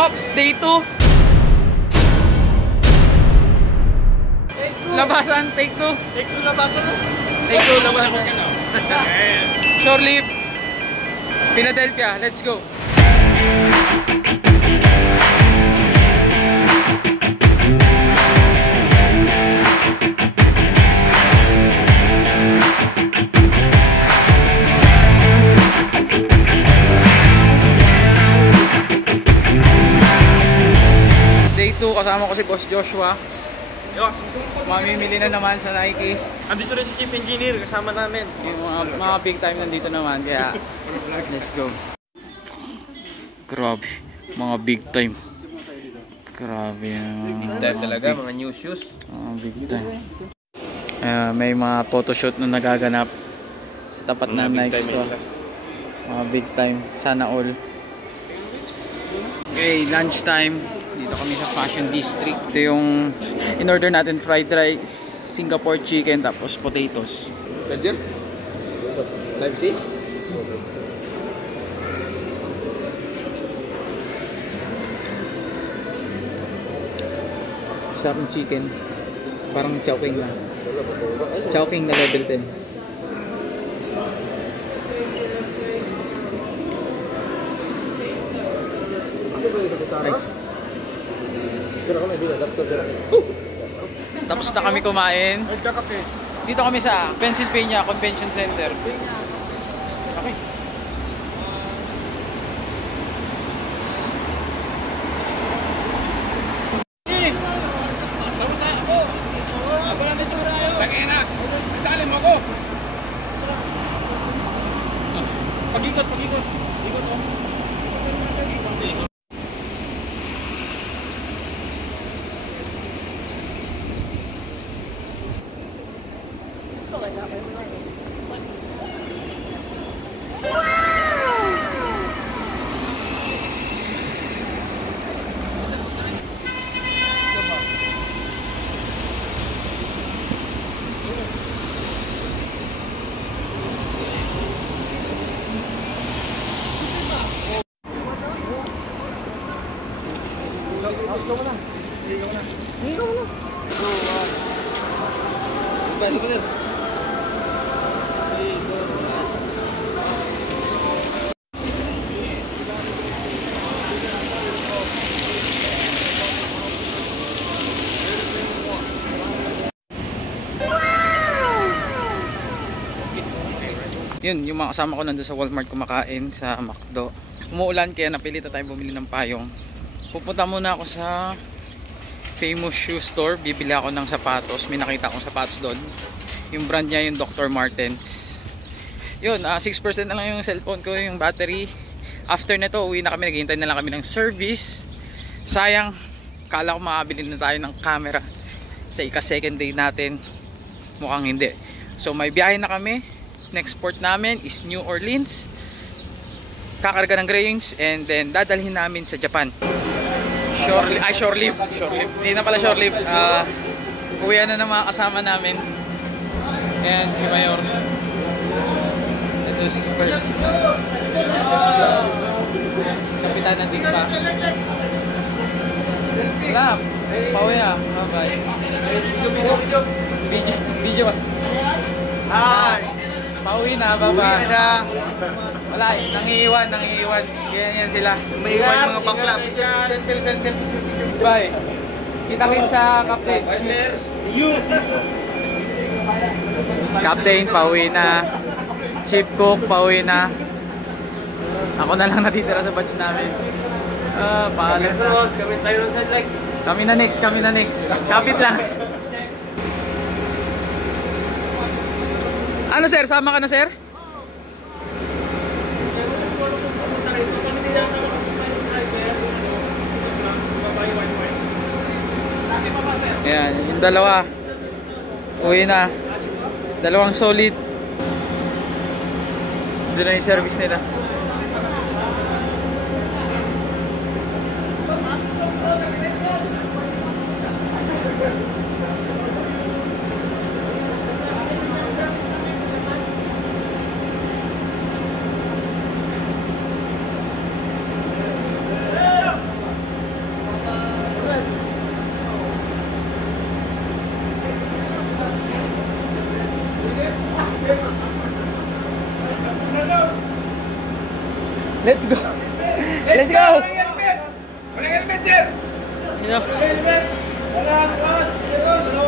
Oh, day 2. Labasan, take 2. Take 2 labasan. Take 2 labasan. Shore leave. Philadelphia, let's go. Day 2, kasama ko si Boss Joshua. Yos. Mamimili na naman sa Nike. Andito rin si Chief Engineer, kasama namin. Yung mga big time nandito naman, kaya let's go. Grabe, mga big time. Grabe Big time talaga, mga new shoes. Mga big time. May mga photoshoot na nagaganap sa tapat ng Nike store. Mga big time, sana all. Okay, lunch time. Dito kami sa Fashion District. Ito yung in-order natin, fried rice, Singapore chicken, tapos potatoes. Roger? Live see? Sarap ng chicken. Parang chowking na. Chowking na level 10. Nice. Tapos na kami kumain. Dito kami sa Pennsylvania Convention Center. Okay. Pag-ikot. Ikot oh. Yun, yung mga kasama ko nandun sa Walmart kumakain sa McDo. Umuulan kaya napilitan tayo bumili ng payong. Pupunta muna ako sa Famous Shoe Store. Bibili ako ng sapatos. May nakita akong sapatos doon. Yung brand niya yung Dr. Martens. Yun, 6% na lang yung cellphone ko, yung battery. After nito, uwi na kami. Naghihintay na lang kami ng service. Sayang, kala ko makabili na tayo ng camera sa ika-second day natin. Mukhang hindi. So may biyahe na kami. Next port namin is New Orleans. Kakarga ng grains and then dadalhin namin sa Japan. Shore leave. Hindi na pala shore leave. Uwian na ng mga kasama namin. And si Mayor. Ito is first. Kapitan na din pa. Wala. Pauwi na. Bye bye. Video ba? Hi! Pauwi na, baba. Wala, nangiiwan. Yan sila. May iwan mga bakla. Bye. Kita-kits sa Captain. Captain, pauwi na. Chief Cook, pauwi na. Ako na lang natitira sa batch namin. Paalam na. Kami na next. Kapit lang. Ano sir? Sama ka na sir? Ayan, yung dalawa. Uwi na. Dalawang solid. Doon na yung service nila. Let's go! Let's go! Walang helmet! Walang helmet, sir! You know? Walang helmet! Walang